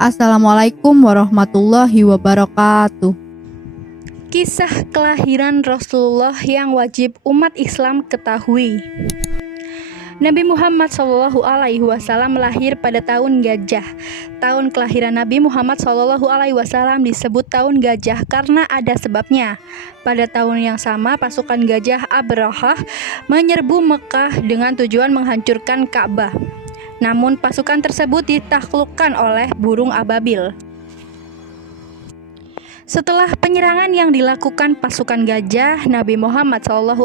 Assalamualaikum warahmatullahi wabarakatuh. Kisah kelahiran Rasulullah yang wajib umat Islam ketahui. Nabi Muhammad SAW lahir pada tahun Gajah. Tahun kelahiran Nabi Muhammad SAW disebut tahun Gajah karena ada sebabnya. Pada tahun yang sama, pasukan Gajah Abrahah menyerbu Mekah dengan tujuan menghancurkan Ka'bah. Namun pasukan tersebut ditaklukkan oleh burung ababil. Setelah penyerangan yang dilakukan pasukan Gajah, Nabi Muhammad SAW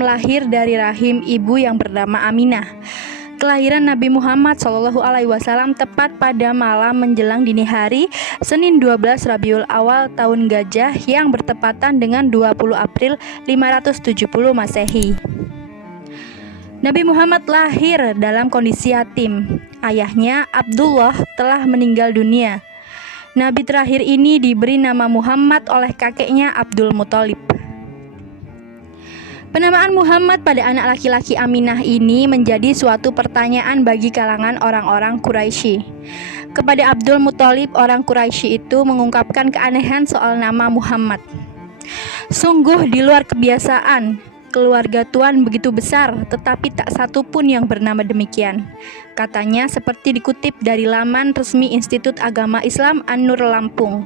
lahir dari rahim ibu yang bernama Aminah. Kelahiran Nabi Muhammad SAW tepat pada malam menjelang dini hari Senin 12 Rabiul Awal tahun Gajah yang bertepatan dengan 20 April 570 Masehi. Nabi Muhammad lahir dalam kondisi yatim. Ayahnya Abdullah telah meninggal dunia. Nabi terakhir ini diberi nama Muhammad oleh kakeknya Abdul Muthalib. Penamaan Muhammad pada anak laki-laki Aminah ini menjadi suatu pertanyaan bagi kalangan orang-orang Quraisy. Kepada Abdul Muthalib, orang Quraisy itu mengungkapkan keanehan soal nama Muhammad. Sungguh di luar kebiasaan. Keluarga Tuan begitu besar, tetapi tak satu pun yang bernama demikian. Katanya seperti dikutip dari laman resmi Institut Agama Islam An-Nur Lampung.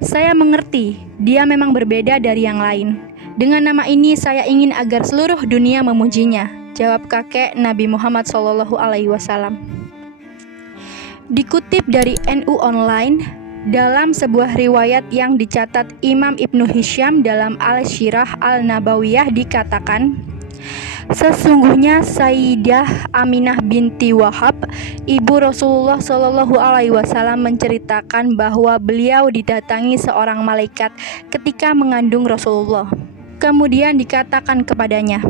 Saya mengerti, dia memang berbeda dari yang lain. Dengan nama ini saya ingin agar seluruh dunia memujinya, jawab kakek Nabi Muhammad SAW. Dikutip dari NU Online, dalam sebuah riwayat yang dicatat Imam Ibnu Hisham dalam Al-Sirah Al-Nabawiyah dikatakan, sesungguhnya Sayyidah Aminah binti Wahab, ibu Rasulullah SAW menceritakan bahwa beliau didatangi seorang malaikat ketika mengandung Rasulullah. Kemudian dikatakan kepadanya,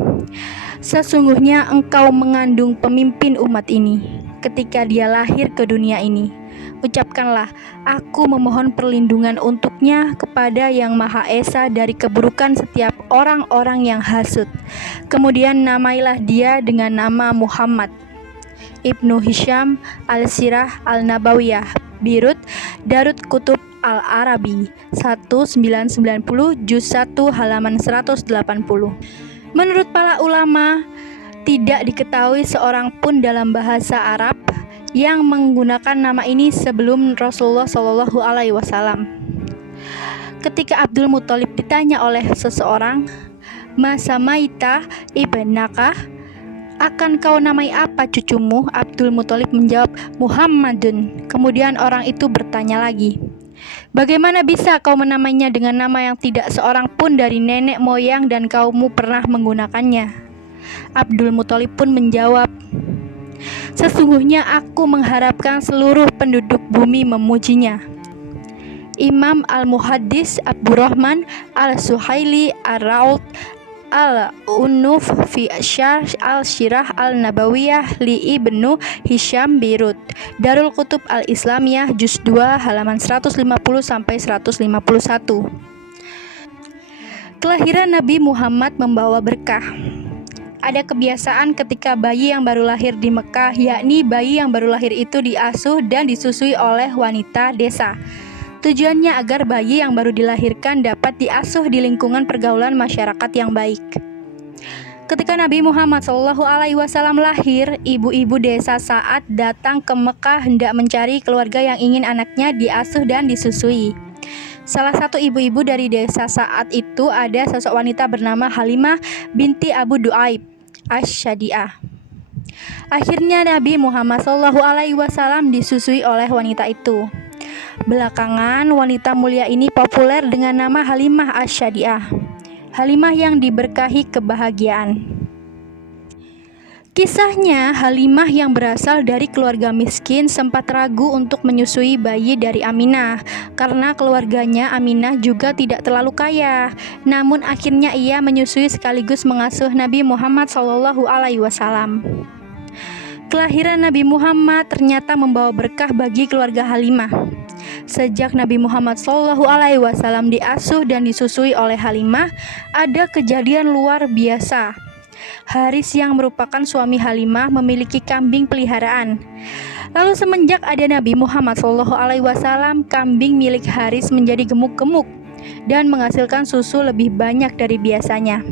sesungguhnya engkau mengandung pemimpin umat ini ketika dia lahir ke dunia ini. Ucapkanlah, aku memohon perlindungan untuknya kepada Yang Maha Esa dari keburukan setiap orang-orang yang hasut. Kemudian namailah dia dengan nama Muhammad. Ibnu Hisham Al-Sirah Al-Nabawiyah Birut Darut Kutub Al-Arabi 1990 juz 1 halaman 180. Menurut para ulama, tidak diketahui seorang pun dalam bahasa Arab yang menggunakan nama ini sebelum Rasulullah SAW. Ketika Abdul Muthalib ditanya oleh seseorang, Masamaita ibnaka, akan kau namai apa cucumu? Abdul Muthalib menjawab, Muhammadun. Kemudian orang itu bertanya lagi, bagaimana bisa kau menamainya dengan nama yang tidak seorang pun dari nenek moyang dan kaummu pernah menggunakannya? Abdul Muthalib pun menjawab, sesungguhnya aku mengharapkan seluruh penduduk bumi memujinya. Imam Al-Muhaddis Abdurrahman Al-Suhaili Ar-Raud Al-Unuf fi Syarh Al-Syirah Al-Nabawiyah li Ibnu Hisham Birut Darul Kutub Al-Islamiyah juz 2 halaman 150 sampai 151. Kelahiran Nabi Muhammad membawa berkah. Ada kebiasaan ketika bayi yang baru lahir di Mekah, yakni bayi yang baru lahir itu diasuh dan disusui oleh wanita desa. Tujuannya agar bayi yang baru dilahirkan dapat diasuh di lingkungan pergaulan masyarakat yang baik. Ketika Nabi Muhammad SAW lahir, ibu-ibu desa Sa'ad datang ke Mekah hendak mencari keluarga yang ingin anaknya diasuh dan disusui. Salah satu ibu-ibu dari desa Sa'ad itu ada sosok wanita bernama Halimah binti Abu Du'aib Asy-Syadi'ah. Akhirnya Nabi Muhammad SAW disusui oleh wanita itu. Belakangan wanita mulia ini populer dengan nama Halimah Asy-Syadi'ah, Halimah yang diberkahi kebahagiaan. Kisahnya, Halimah yang berasal dari keluarga miskin sempat ragu untuk menyusui bayi dari Aminah karena keluarganya Aminah juga tidak terlalu kaya. Namun akhirnya ia menyusui sekaligus mengasuh Nabi Muhammad SAW. Kelahiran Nabi Muhammad ternyata membawa berkah bagi keluarga Halimah. Sejak Nabi Muhammad SAW diasuh dan disusui oleh Halimah, ada kejadian luar biasa. Haris yang merupakan suami Halimah memiliki kambing peliharaan. Lalu semenjak ada Nabi Muhammad SAW, kambing milik Haris menjadi gemuk-gemuk dan menghasilkan susu lebih banyak dari biasanya.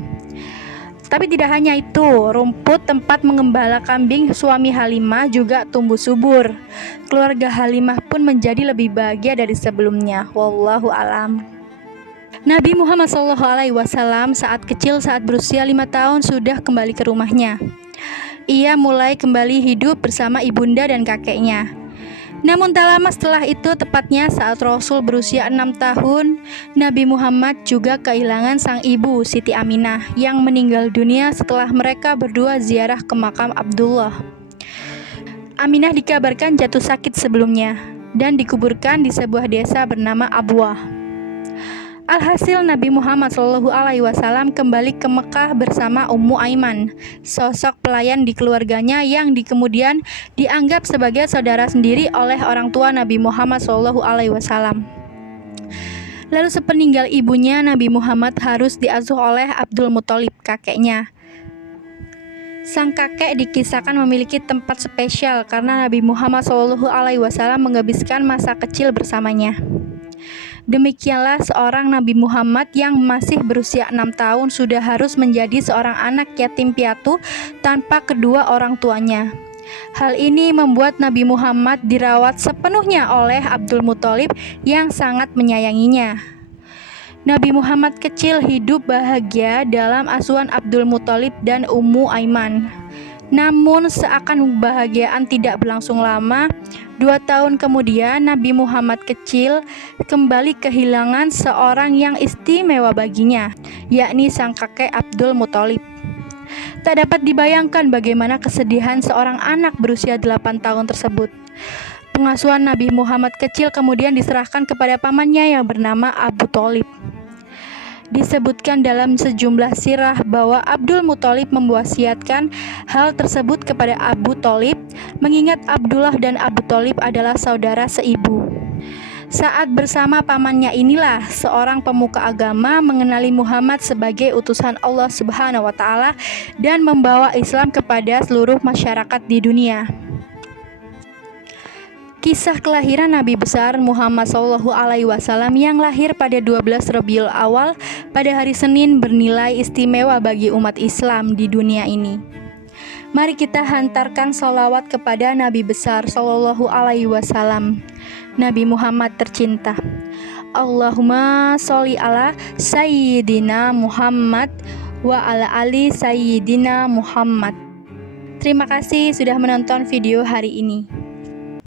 Tapi tidak hanya itu, rumput tempat mengembala kambing suami Halimah juga tumbuh subur. Keluarga Halimah pun menjadi lebih bahagia dari sebelumnya. Wallahu alam. Nabi Muhammad SAW saat berusia 5 tahun sudah kembali ke rumahnya. Ia mulai kembali hidup bersama ibunda dan kakeknya. Namun tak lama setelah itu, tepatnya saat Rasul berusia 6 tahun, Nabi Muhammad juga kehilangan sang ibu Siti Aminah yang meninggal dunia setelah mereka berdua ziarah ke makam Abdullah. Aminah dikabarkan jatuh sakit sebelumnya dan dikuburkan di sebuah desa bernama Abwah. Alhasil Nabi Muhammad SAW kembali ke Mekah bersama Ummu Aiman, sosok pelayan di keluarganya yang kemudian dianggap sebagai saudara sendiri oleh orang tua Nabi Muhammad SAW. Lalu sepeninggal ibunya, Nabi Muhammad harus diasuh oleh Abdul Muthalib, kakeknya. Sang kakek dikisahkan memiliki tempat spesial karena Nabi Muhammad SAW menghabiskan masa kecil bersamanya. Demikianlah seorang Nabi Muhammad yang masih berusia 6 tahun sudah harus menjadi seorang anak yatim piatu tanpa kedua orang tuanya. Hal ini membuat Nabi Muhammad dirawat sepenuhnya oleh Abdul Muthalib yang sangat menyayanginya. Nabi Muhammad kecil hidup bahagia dalam asuhan Abdul Muthalib dan Ummu Aiman. Namun seakan kebahagiaan tidak berlangsung lama, 2 tahun kemudian Nabi Muhammad kecil kembali kehilangan seorang yang istimewa baginya, yakni sang kakek Abdul Muthalib. Tak dapat dibayangkan bagaimana kesedihan seorang anak berusia 8 tahun tersebut. Pengasuhan Nabi Muhammad kecil kemudian diserahkan kepada pamannya yang bernama Abu Thalib. Disebutkan dalam sejumlah sirah bahwa Abdul Muthalib mewasiatkan hal tersebut kepada Abu Thalib, mengingat Abdullah dan Abu Thalib adalah saudara seibu. Saat bersama pamannya inilah seorang pemuka agama mengenali Muhammad sebagai utusan Allah Subhanahu wa taala dan membawa Islam kepada seluruh masyarakat di dunia. Kisah kelahiran Nabi besar Muhammad SAW yang lahir pada 12 Rabiul Awal pada hari Senin bernilai istimewa bagi umat Islam di dunia ini. Mari kita hantarkan salawat kepada Nabi besar SAW, Nabi Muhammad tercinta. Allahumma sholli ala Sayyidina Muhammad wa ala ali Sayyidina Muhammad. Terima kasih sudah menonton video hari ini.